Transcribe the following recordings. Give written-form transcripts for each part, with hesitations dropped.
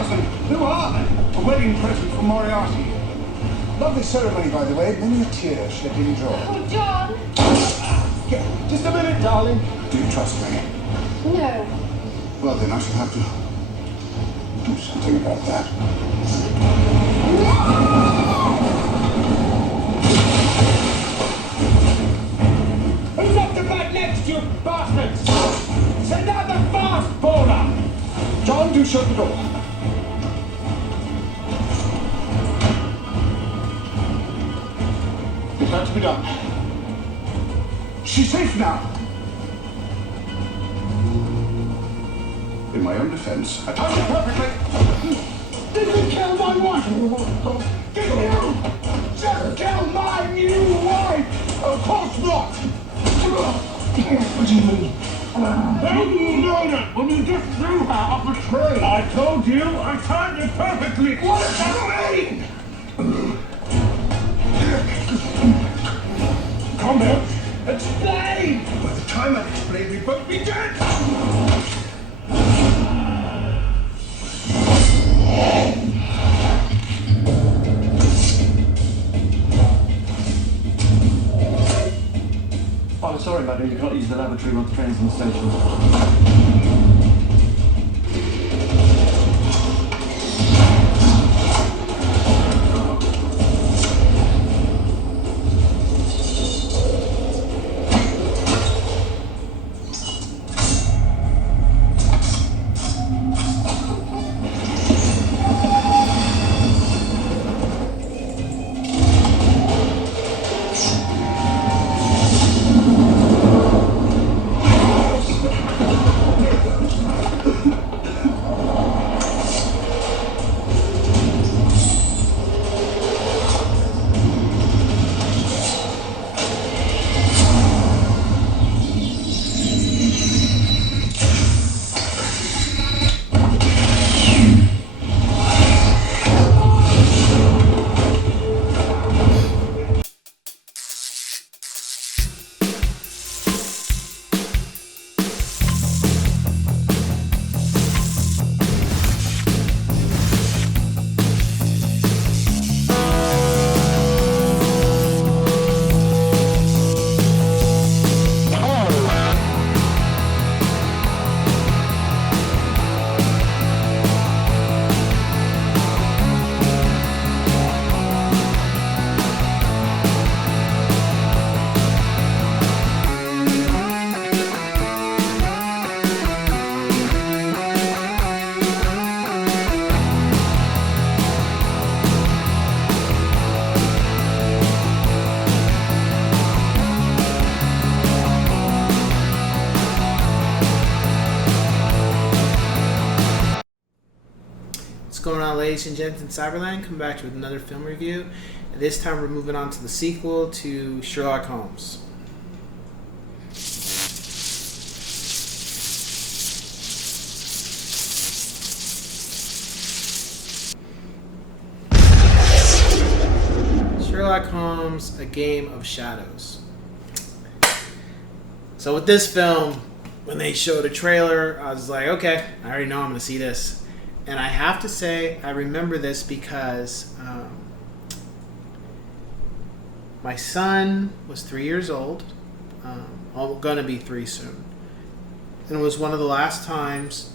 cousin. Who are they? A wedding present from Moriarty. Lovely ceremony, by the way. Many a tear shed in joy. Oh, John! Yeah, just a minute, darling. Do you trust me? No. Well, then I shall have to do something about that. Who's up the back next, you bastards? Send out the fast bowler! John, do shut the door. It's got to be done. She's safe now. In my own defense, I timed it perfectly. Did you kill my wife? Did you just kill my new wife? Of course not. What do you mean? How do you know that when you just threw her off a train? I told you, I timed it perfectly. What does that mean? Come here. Explain! By the time I explain, we'd both be dead! Oh, sorry, madam, you can't use the lavatory once the train's in the station. What's going on, ladies and gents in Cyberland? Coming back with another film review. And this time we're moving on to the sequel to Sherlock Holmes. Sherlock Holmes, A Game of Shadows. So with this film, when they showed a trailer, I was like, okay, I already know I'm going to see this. And I have to say, I remember this because my son was 3 years old. Going to be 3 soon. And it was one of the last times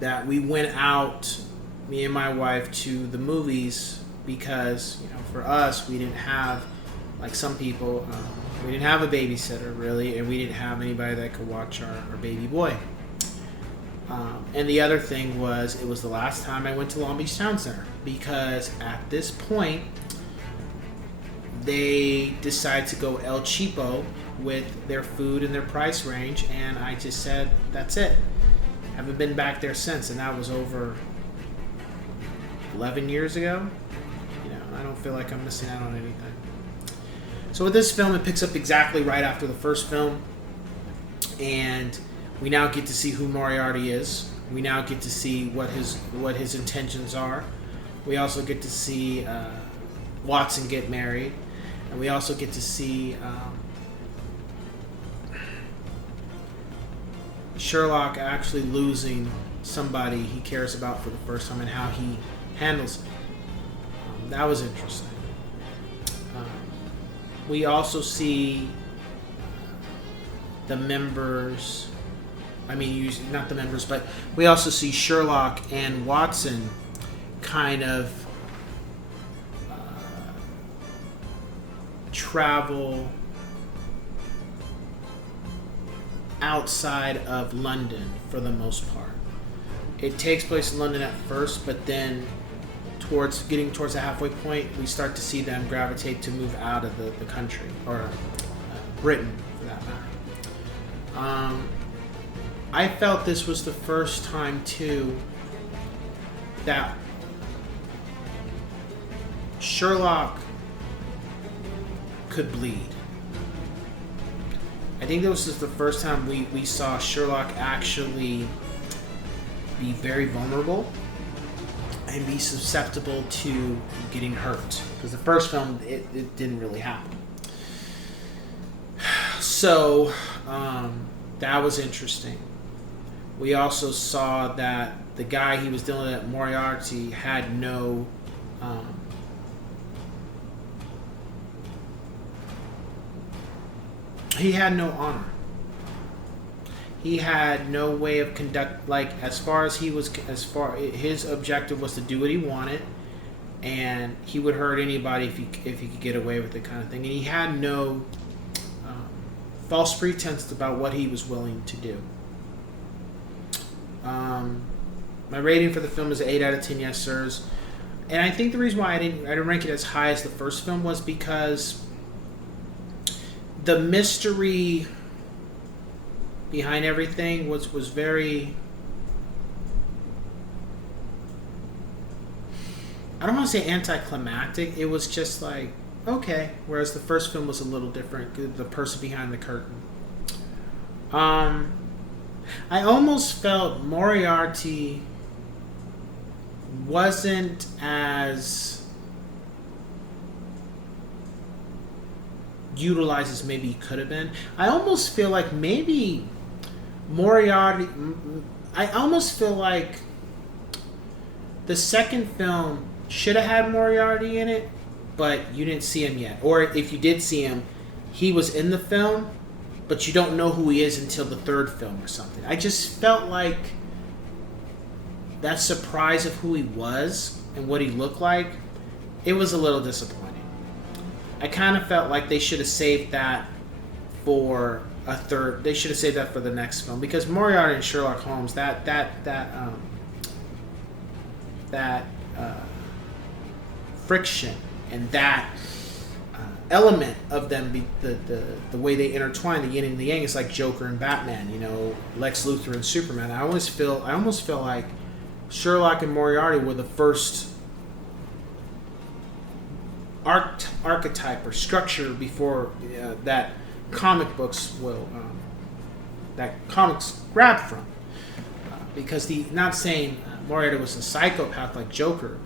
that we went out, me and my wife, to the movies because, you know, for us, we didn't have, like some people, we didn't have a babysitter really, and we didn't have anybody that could watch our baby boy. And the other thing was, it was the last time I went to Long Beach Town Center because at this point, they decided to go El Cheapo with their food and their price range, and I just said, that's it. Haven't been back there since, and that was over 11 years ago. You know, I don't feel like I'm missing out on anything. So with this film, it picks up exactly right after the first film, and we now get to see who Moriarty is. We now get to see what his intentions are. We also get to see Watson get married, and we also get to see Sherlock actually losing somebody he cares about for the first time and how he handles it. That was interesting. We also see the members, not the members, but we also see Sherlock and Watson kind of travel outside of London for the most part. It takes place in London at first, but then getting towards the halfway point, we start to see them gravitate to move out of the country, or Britain for that matter. I felt this was the first time too that Sherlock could bleed. I think this was the first time we saw Sherlock actually be very vulnerable and be susceptible to getting hurt. Because the first film, it didn't really happen. So, that was interesting. We also saw that the guy he was dealing with at Moriarty had no... he had no honor. He had no way of his objective was to do what he wanted, and he would hurt anybody if he could get away with it, kind of thing. And he had no false pretense about what he was willing to do. My rating for the film is 8 out of 10 yes sirs, and I think the reason why I didn't rank it as high as the first film was because the mystery behind everything was very, I don't want to say anticlimactic. It was just like, okay. Whereas the first film was a little different. The person behind the curtain. I almost felt Moriarty wasn't as utilized as maybe he could have been. I almost feel like maybe Moriarty... I almost feel like the second film should have had Moriarty in it, but you didn't see him yet. Or if you did see him, he was in the film, but you don't know who he is until the third film or something. I just felt like that surprise of who he was and what he looked like, it was a little disappointing. I kind of felt like they should have saved that for a third. They should have saved that for the next film, because Moriarty and Sherlock Holmes, that friction and that element of them, the way they intertwine, the yin and the yang, is like Joker and Batman, Lex Luthor and Superman. I almost feel like Sherlock and Moriarty were the first archetype or structure before that comic books grab from, because not saying Moriarty was a psychopath like Joker,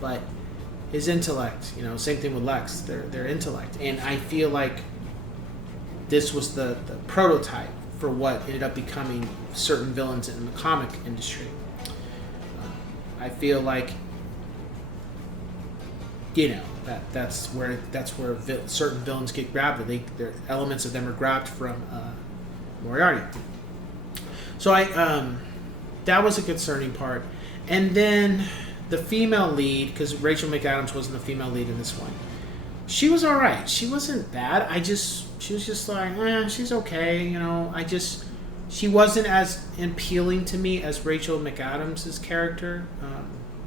but his intellect, same thing with Lex, their intellect, and I feel like this was the prototype for what ended up becoming certain villains in the comic industry. I feel like that's where certain villains get grabbed. Their elements of them are grabbed from Moriarty. So that was a concerning part. And then the female lead, because Rachel McAdams wasn't the female lead in this one, she was all right. She wasn't bad. She was just like, she's okay. She wasn't as appealing to me as Rachel McAdams' character.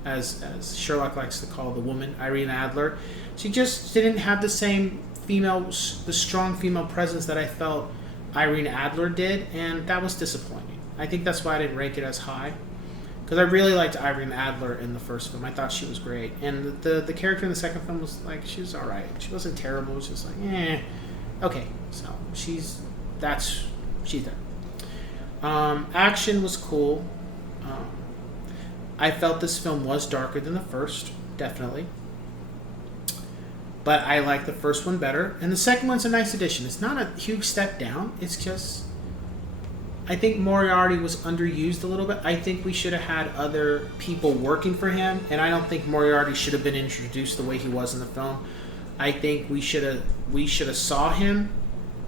As Sherlock likes to call the woman, Irene Adler. She just didn't have the strong female presence that I felt Irene Adler did, and that was disappointing. I think that's why I didn't rank it as high, because I really liked Irene Adler in the first film. I thought she was great, and the character in the second film was like, she was all right. She wasn't terrible. It was just like, okay. So she's there. Action was cool. I felt this film was darker than the first, definitely. But I like the first one better. And the second one's a nice addition. It's not a huge step down. It's just I think Moriarty was underused a little bit. I think we should have had other people working for him, and I don't think Moriarty should have been introduced the way he was in the film. I think we should have saw him,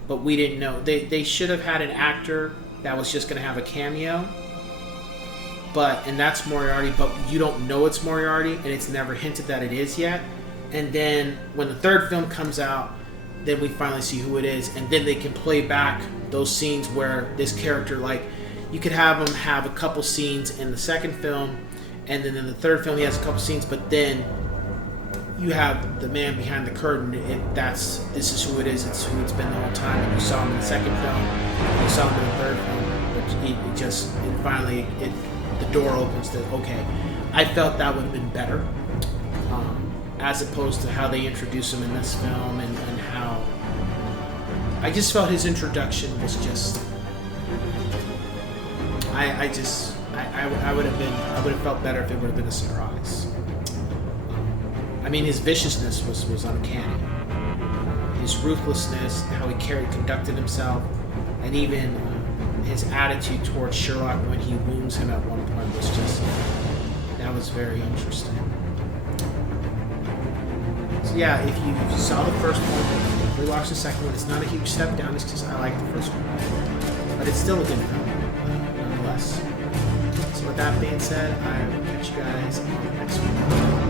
but we didn't know. They should have had an actor that was just going to have a cameo, and that's Moriarty, but you don't know it's Moriarty, and it's never hinted that it is yet. And then when the third film comes out, then we finally see who it is, and then they can play back those scenes where this character, like, you could have him have a couple scenes in the second film, and then in the third film he has a couple scenes, but then you have the man behind the curtain. This is who it is. It's who it's been the whole time. And you saw him in the second film, and you saw him in the third film. Finally the door opens to, okay. I felt that would have been better, as opposed to how they introduce him in this film, and how I just felt his introduction was just. I would have felt better if it would have been a surprise. I mean, his viciousness was uncanny. His ruthlessness, how he conducted himself, and even his attitude towards Sherlock when he wounds him at one point that was very interesting. So yeah, if you saw the first one, rewatch the second one. It's not a huge step down. It's just I like the first one, but it's still a good film nonetheless. So with that being said, I will catch you guys on the next one.